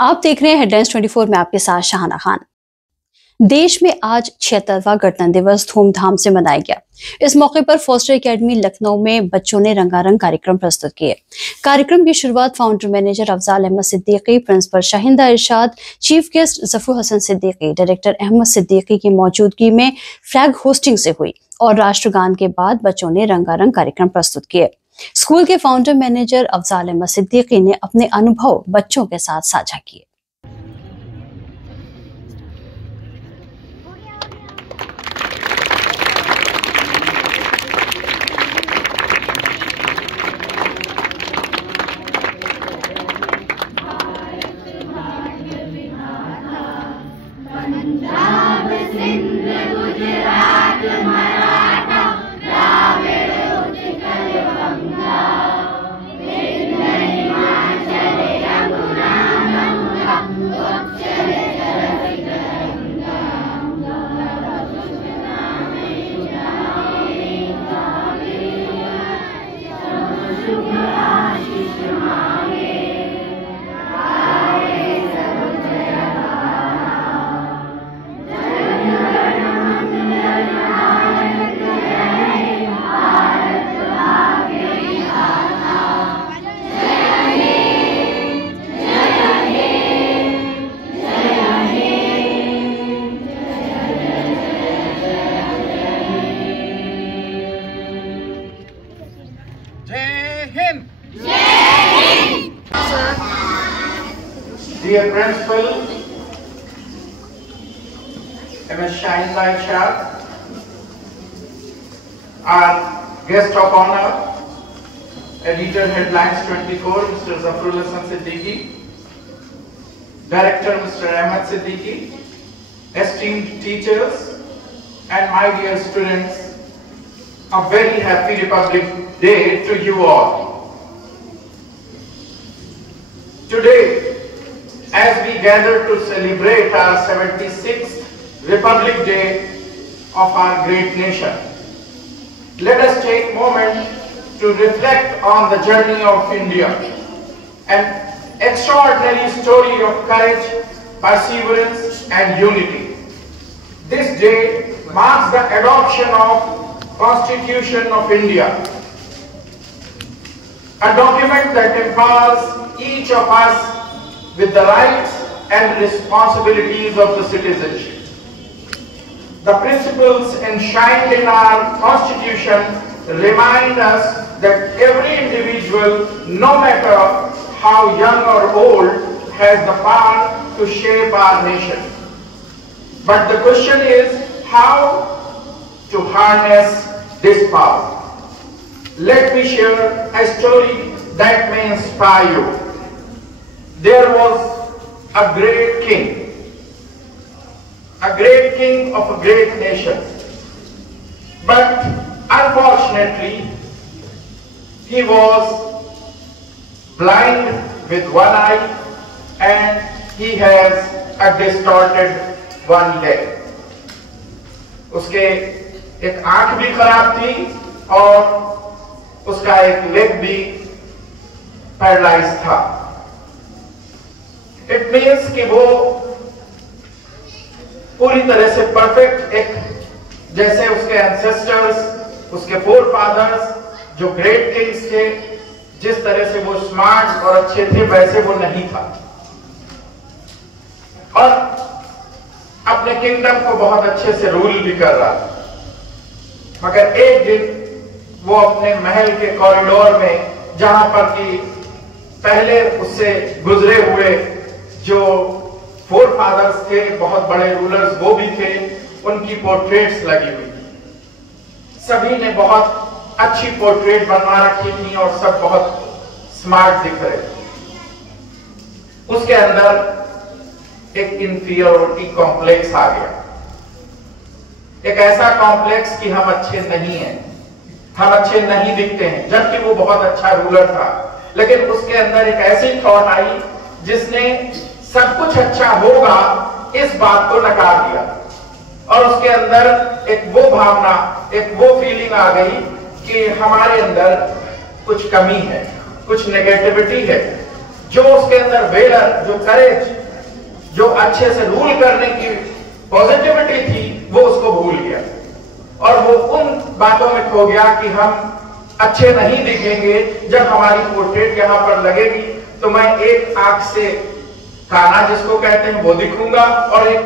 आप देख रहे हैं हेडलाइंस 24 में आपके साथ शाहाना खान। देश में आज 76वां गणतंत्र दिवस धूमधाम से मनाया गया। इस मौके पर फोस्टर एकेडमी लखनऊ में बच्चों ने रंगारंग कार्यक्रम प्रस्तुत किए। कार्यक्रम की शुरुआत founder manager Afzal Ahmed Siddiqui, principal Shahinda Irshad, chief guest Zafar Hasan Siddiqui, director Ahmed Siddiqui की मौजूदगी में फ्लैग होस्टिंग से हुई और राष्ट्रगान के बाद बच्चों ने रंगारंग कार्यक्रम प्रस्तुत किए। स्कूल के फाउंडर मैनेजर अफजाल अहमद सिद्दीकी ने अपने अनुभव बच्चों के साथ साझा किए। Dear Principal, Ms. Shahinda Irshad, our guest of honor, Editor Headlines 24, Mr. Zafrul Hasan Siddiqui, Director Mr. Ahmed Siddiqui, esteemed teachers, and my dear students, a very happy Republic Day to you all. Today, as we gather to celebrate our 76th Republic Day of our great nation, let us take a moment to reflect on the journey of India, an extraordinary story of courage, perseverance and unity. This day marks the adoption of Constitution of India, a document that empowers each of us with the rights and responsibilities of the citizenship. The principles enshrined in our Constitution remind us that every individual, no matter how young or old, has the power to shape our nation. But the question is how to harness this power. Let me share a story that may inspire you. There was a great king of a great nation. But unfortunately, he was blind with one eye and he has a distorted one leg. उसके एक आंख भी खराब थी और उसका एक leg भी पैरालाइज था। इट मीन्स कि वो पूरी तरह से परफेक्ट, एक जैसे उसके एंसेस्टर्स, उसके फोर फादर्स जो ग्रेट किंग्स थे, जिस तरह से वो स्मार्ट और अच्छे थे, वैसे वो नहीं था और अपने किंगडम को बहुत अच्छे से रूल भी कर रहा था। मगर एक दिन वो अपने महल के कॉरिडोर में, जहां पर कि पहले उससे गुजरे हुए जो फोर फादर्स थे, बहुत बड़े रूलर्स वो भी थे, उनकी पोर्ट्रेट्स लगी हुई थी। सभी ने बहुत अच्छी पोर्ट्रेट बनवा रखी थी और सब बहुत स्मार्ट दिख रहे थे। उसके अंदर एक इंफीरियरिटी कॉम्प्लेक्स आ गया, एक ऐसा कॉम्प्लेक्स कि हम अच्छे नहीं हैं, हम अच्छे नहीं दिखते हैं, जबकि वो बहुत अच्छा रूलर था। लेकिन उसके अंदर एक ऐसी थॉट आई जिसने सब कुछ अच्छा होगा इस बात को नकार दिया और उसके अंदर एक वो भावना, एक वो फीलिंग आ गई कि हमारे अंदर कुछ कमी है, कुछ नेगेटिविटी है, जो उसके अंदर वेलर, जो करेज, जो अच्छे से रूल करने की पॉजिटिविटी थी, वो उसको भूल गया और वो उन बातों में खो गया कि हम अच्छे नहीं दिखेंगे। जब हमारी पोर्ट्रेट यहां पर लगेगी तो मैं एक आंख से काना जिसको कहते हैं वो दिखूंगा और एक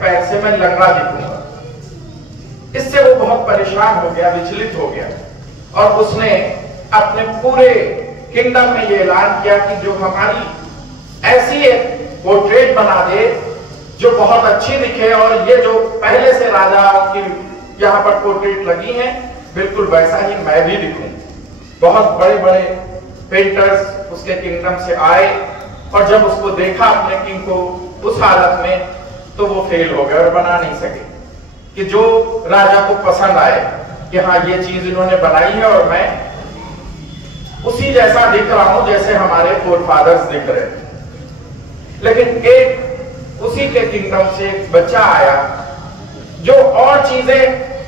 पैर से मैं लंगड़ा दिखूंगा। इससे वो बहुत परेशान हो गया, विचलित हो गया और उसने अपने पूरे किंगडम में ये ऐलान किया कि जो हमारी ऐसी एक पोर्ट्रेट बना दे जो बहुत अच्छी दिखे और ये जो पहले से राजाओं की यहाँ पर पोर्ट्रेट लगी हैं बिल्कुल वैसा ही मैं भी दिखूं। बहुत बड़े बड़े पेंटर्स उसके किंगडम से आए और जब उसको देखा अपने किंग को उस हालत में तो वो फेल हो गए और बना नहीं सके कि जो राजा को पसंद आए कि हाँ ये चीज इन्होंने बनाई है और मैं उसी जैसा दिख रहा हूं जैसे हमारे फोरफादर्स दिख रहे थे। लेकिन एक उसी के किंगडम से एक बच्चा आया जो और चीजें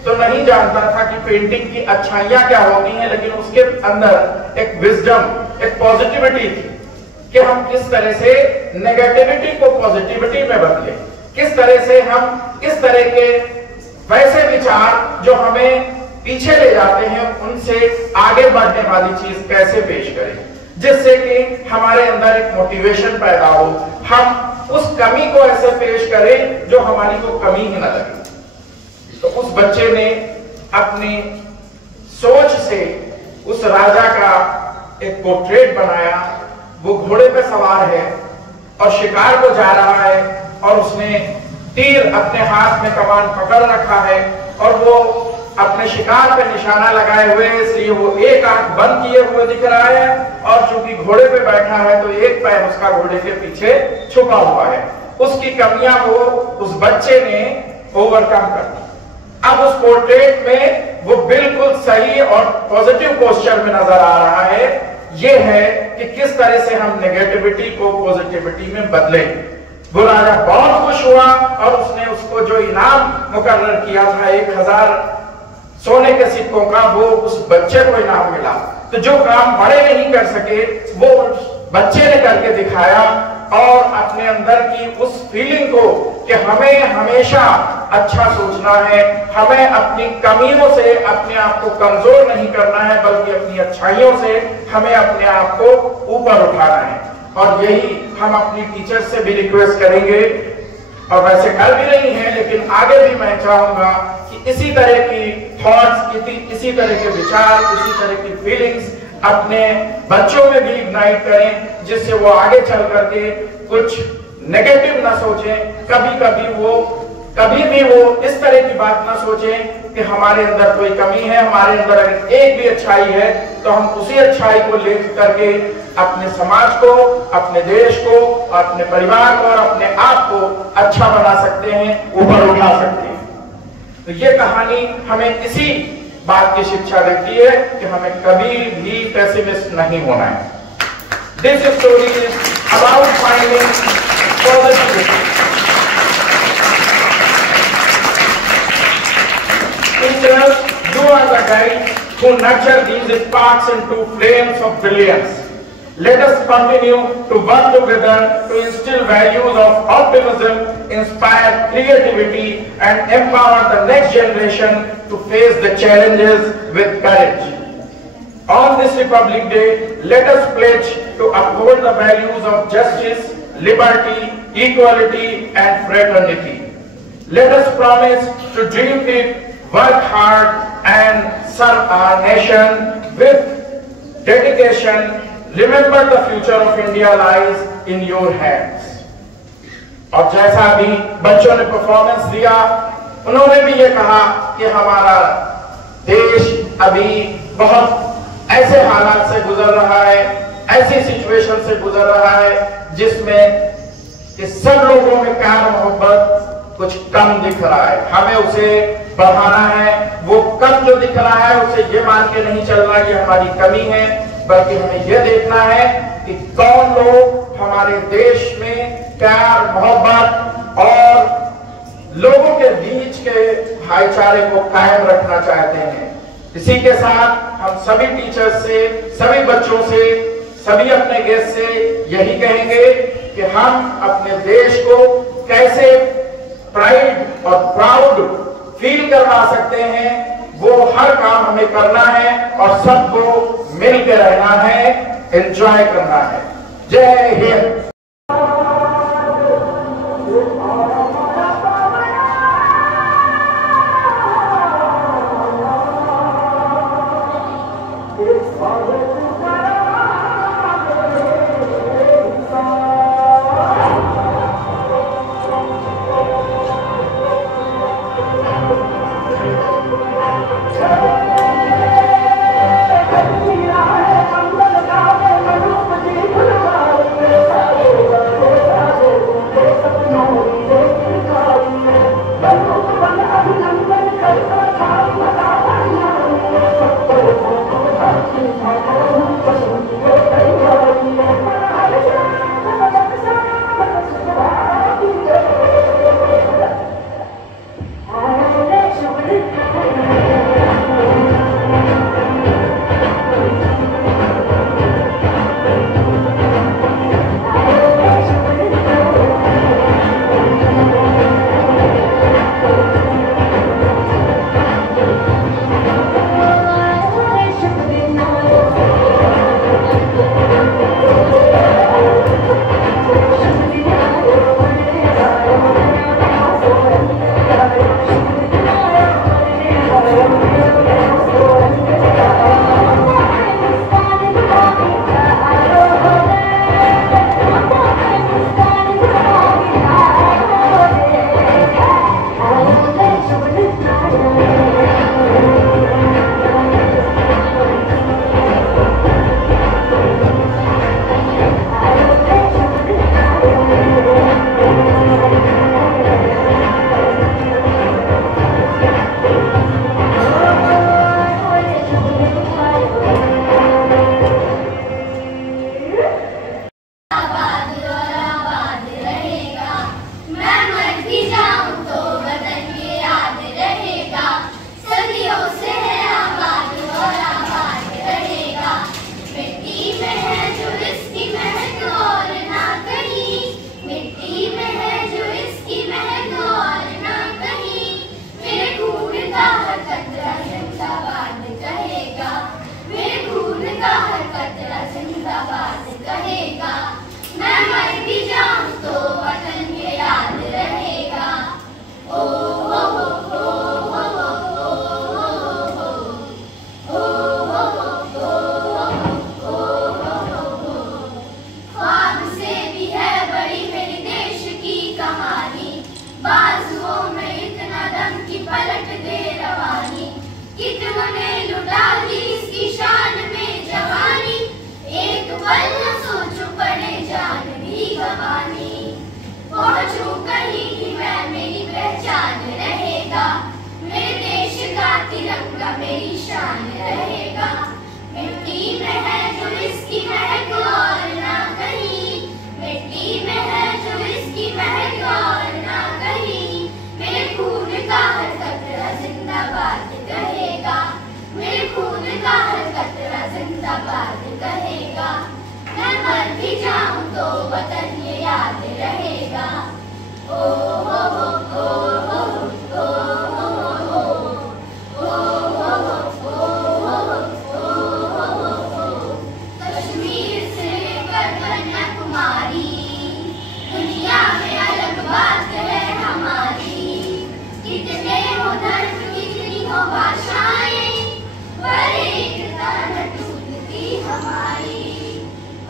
तो नहीं जानता था कि पेंटिंग की अच्छाइयां क्या होती हैं, लेकिन उसके अंदर एक विजडम, एक पॉजिटिविटी थी कि हम किस तरह से नेगेटिविटी को पॉजिटिविटी में बदले, किस तरह से हम इस तरह के वैसे विचार जो हमें पीछे ले जाते हैं उनसे आगे बढ़ने वाली चीज कैसे पेश करें जिससे कि हमारे अंदर एक मोटिवेशन पैदा हो, हम उस कमी को ऐसे पेश करें जो हमारी को कमी ही ना लगे। तो उस बच्चे ने अपनी सोच से उस राजा का एक पोर्ट्रेट बनाया। वो घोड़े पे सवार है और शिकार को जा रहा है और उसने तीर अपने हाथ में कमान पकड़ रखा है और वो अपने शिकार पे निशाना लगाए हुए है, इसलिए वो एक आंख बंद किए हुए दिख रहा है और चूंकि घोड़े पे बैठा है तो एक पैर उसका घोड़े के पीछे छुपा हुआ है। उसकी कमियां वो उस बच्चे ने ओवरकम कर दी। अब उस पोर्ट्रेट में वो बिल्कुल सही और पॉजिटिव पोस्चर में नजर आ रहा है। ये है कि किस तरह से हम नेगेटिविटी को पॉजिटिविटी में बदलें। वो राजा बहुत खुश हुआ और उसने उसको जो इनाम मुकर्रर किया था 1000 सोने के सिक्कों का, वो उस बच्चे को इनाम मिला। तो जो काम बड़े नहीं कर सके वो बच्चे ने करके दिखाया और अपने अंदर की उस फीलिंग को कि हमें हमेशा अच्छा सोचना है, हमें अपनी कमियों से अपने आप को कमजोर नहीं करना है बल्कि अपनी अच्छाइयों से हमें अपने आप को ऊपर उठाना है। और यही हम अपनी टीचर से भी रिक्वेस्ट करेंगे और वैसे कर भी रही हैं, लेकिन आगे भी मैं चाहूंगा कि इसी तरह की थॉट्स, इसी तरह के विचार, इसी तरह की फीलिंग्स अपने बच्चों में भी इग्नाइट करें जिससे वो आगे चल करके कुछ नेगेटिव ना सोचें। कभी भी वो इस तरह की बात ना सोचें कि हमारे अंदर कोई कमी है। हमारे अंदर अगर एक भी अच्छाई है तो हम उसी अच्छाई को लेकर करके अपने समाज को, अपने देश को, अपने परिवार को और अपने आप को अच्छा बना सकते हैं, ऊपर उठा सकते हैं। तो ये कहानी हमें इसी बात की शिक्षा देती है कि हमें कभी भी पेसिमिस्ट नहीं होना है। This story is about finding positivity. Teachers, you are the guides who nurture these sparks into flames of brilliance. Let us continue to work together to instill values of optimism, inspire creativity, and empower the next generation to face the challenges with courage. On this Republic Day, let us pledge to uphold the values of justice, liberty, equality, and fraternity. Let us promise to dream big, work hard and serve our nation with dedication. Remember the future of India lies in your hands. और जैसा भी बच्चों ने performance दिया, उन्होंने भी ये कहा कि हमारा देश अभी बहुत ऐसे हालात से गुजर रहा है, ऐसी सिचुएशन से गुजर रहा है जिसमें इस सब लोगों में प्यार मोहब्बत कुछ कम दिख रहा है। हमें उसे बढ़ाना है। वो कम जो दिख रहा है उसे ये मान के नहीं चलना कि हमारी कमी है, बल्कि हमें यह देखना है कि कौन लोग हमारे देश में प्यार मोहब्बत और लोगों के बीच के भाईचारे को कायम रखना चाहते हैं। इसी के साथ हम सभी टीचर्स से, सभी बच्चों से, सभी अपने गेस्ट से यही कहेंगे कि हम अपने देश को कैसे प्राइड और प्राउड फील करवा सकते हैं, वो हर काम हमें करना है और सबको मिलकर रहना है, एंजॉय करना है। जय हिंद।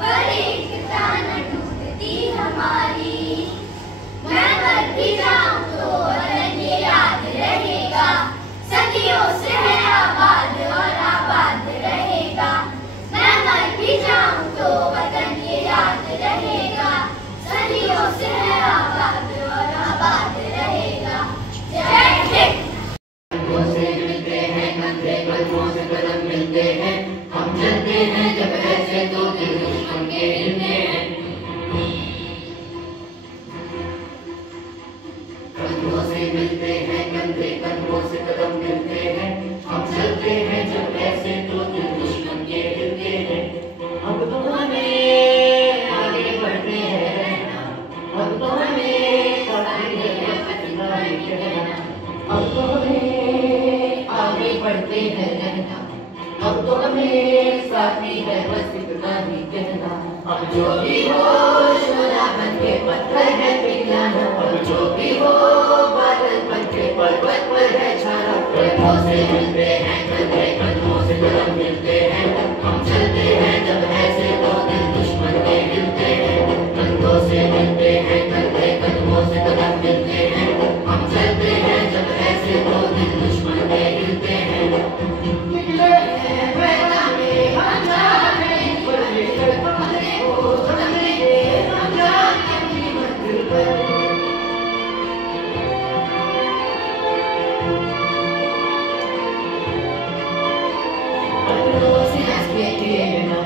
पर एकता न टूटती हमारी। मैं मर अब तो हमें साथी है कठिनाई कहना, अब तो हमें आगे बढ़ते हैं रहना, अब तो हमें साथी है बस इतना ही कहना। अब जो भी हो शोला बन के पत्थर है पिघलाना, अब जो भी हो बादल बन के पर्वत पर है छाना। कदमों से मिलते हैं कंधे, कदमों से कदम मिलते हैं, हम चलते हैं जब ऐसे तो दिल दुश्मन के हिलते हैं। कंधों से मिलते हैं कंधे, कदमों से कदम मिलते हैं, हम चलते हैं जब ऐसे तो दिल दुश्मन के हिलते हैं। निकले हैं मैदान में हम जाने बदले अपने को चलेंगे हम जाने अपनी मंजिल पर।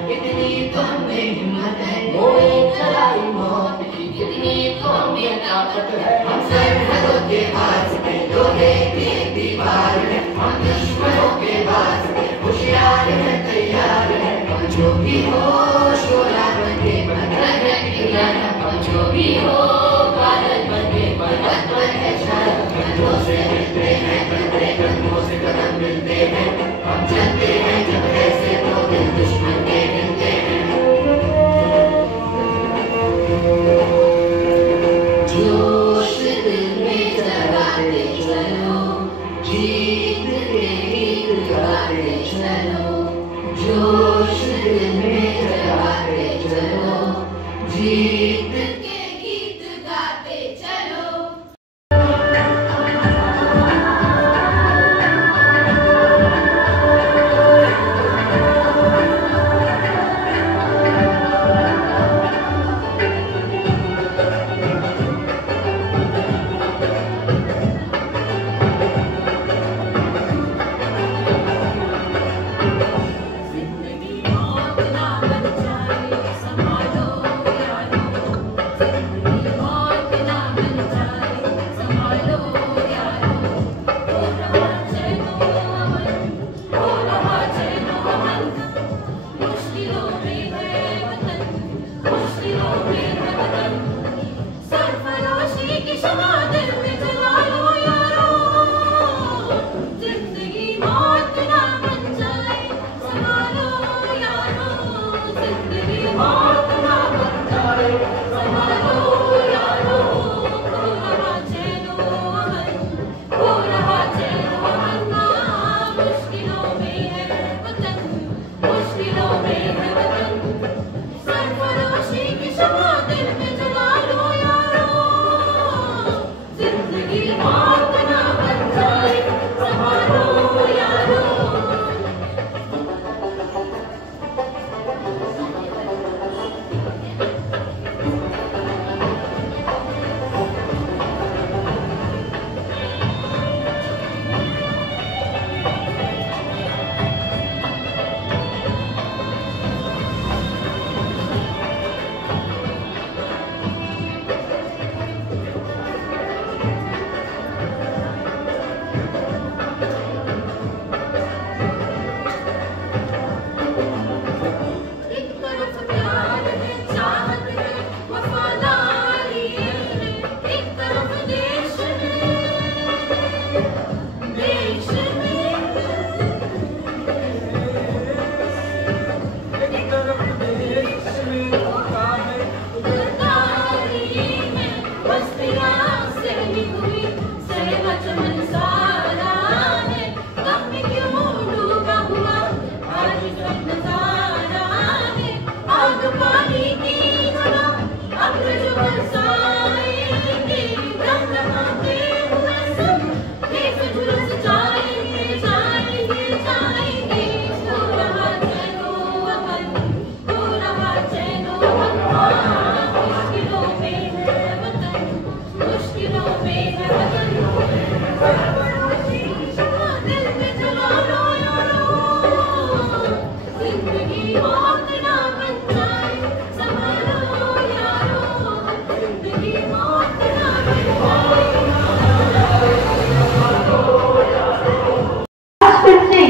कितनी तो हमें हिम्मत है, वो एक लड़ाई मौत की, कितनी तो हमें ताकत है, हम सरहदों के पास में लोहे की दीवार है, हम दुश्मनों के पास में होशियार है तैयार है। हम जो भी हो शोला बन के पत्थर है पिघलाना, हम जो भी हो बादल बन के पर्वत पर है छाना। कंधों से मिलते हैं कंधे, कदमों से कदम मिलते हैं, हम चलते हैं जब ऐसे तो दिल दुश्मन के हिलते हैं। जोश दिल में जगाते चलो, जीत के गीत गाते चलो, जोश दिल में जगाते चलो, जीत के गीत गाते चलो।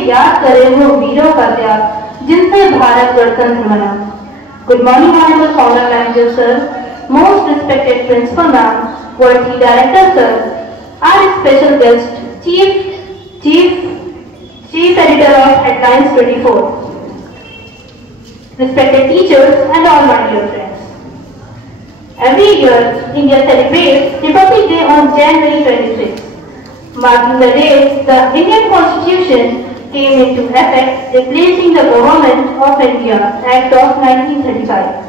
याद करें वो वीरों का त्याग जिनसे भारत गणतंत्र बना। Good morning honourable founder manager sir, most respected Principal Ma'am, Worthy Director Sir, our special guest, Chief Editor of Headlines 24, respected teachers and all my dear friends. Every year, India celebrates Republic Day on January 26, marking the day the Indian Constitution came into effect, replacing the Government of India Act of 1935.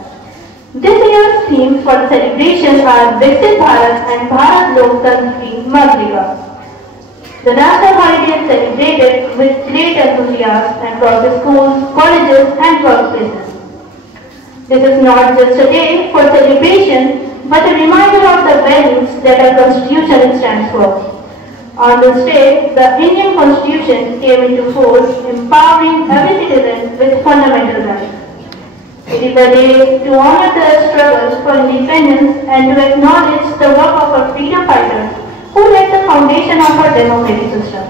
This year's themes for the celebration are Viksit Bharat and Bharat Loktantra Ki Madriga. The national holiday is celebrated with great enthusiasm across the schools, colleges and workplaces. This is not just a day for celebration, but a reminder of the values that our Constitution stands for. On this day, the Indian Constitution came into force, empowering every citizen with fundamental rights. It is a day to honor the struggles for independence and to acknowledge the work of our freedom fighters who laid the foundation of our democratic system.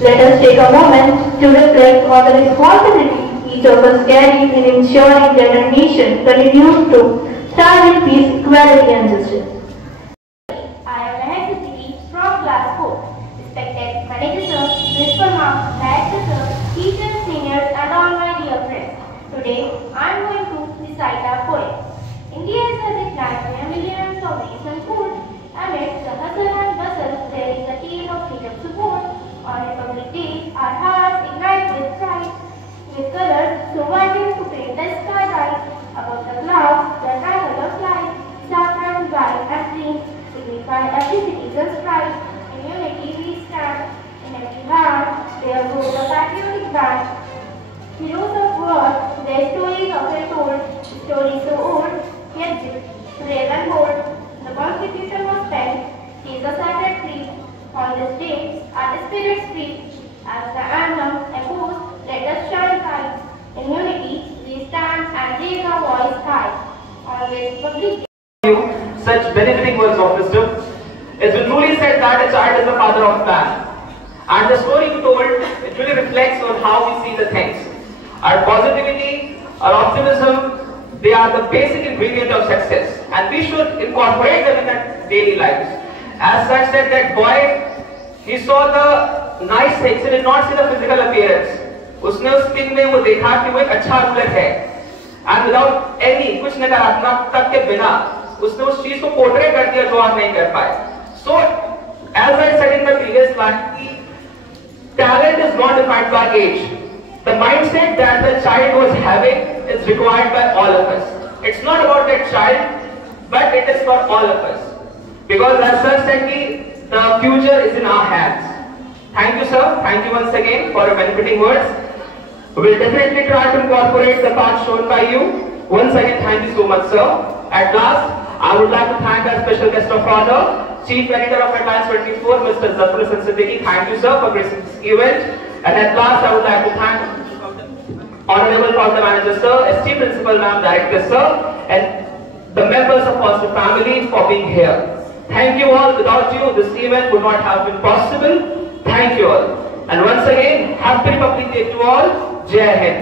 Let us take a moment to reflect on the responsibility each of us carry in ensuring that our nation continues to thrive in peace, equality and justice. I am Mehak Siddiqui from class 4. Respected Manager Sir, Principal Ma'am, Director Sir, teachers, seniors and all my dear friends. Today, I am going to recite our poem. India is a decline where millions of recent food. Amidst the hustle and bustle, there is a tale of freedom support. On Republic Day, our hearts ignite with pride, with colors so vibrant to paint the sky bright. Above the clouds, the tricolor flies, saffron, white and green, signify every citizen's pride. In unity we stand, in every heart, there goes the patriotic band. Heroes of war, their stories often told, stories so old, yet brave and bold. The Constitution was penned, is a sacred tree. On this day, our spirits free. As the anthem echoes, let us shine bright. In unity, we stand and raise our voice high. Always public. Such benefiting words of wisdom. It's been truly said that a child is the father of man. And the story you told, it really reflects on how we see the things. Our positivity, our optimism, they are the basic ingredient of success. And we should incorporate them in our daily lives. As such that boy, he saw the nice things, he did not see the physical appearance. उसने उस pick में वो देखा कि वो एक अच्छा ruler है, and without any कुछ नकारात्मकता के बिना उसने उस चीज को पोर्ट्रे कर दिया जो आप नहीं कर पाए. So as I said in the previous slide, talent is not defined by age. The mindset that the child was having is required by all of us. It's not about that child, but it is for all of us. Because as sir said, the future is in our hands. Thank you, sir. Thank you once again for your benefiting words. We will definitely try to incorporate the path shown by you. Once again, thank you so much, sir. At last, I would like to thank our special guest of honor, Chief Editor of Headlines 24, Mr. Zafar Hasan Siddiqui. Thank you, sir, for gracing this event. And at last, I would like to thank Honorable Founder Manager, sir, esteemed Principal Ma'am, Director, sir, and the members of Positive Family for being here. Thank you all. Without you, this event would not have been possible. Thank you all. And once again, Happy Republic Day to all. Jai Hind.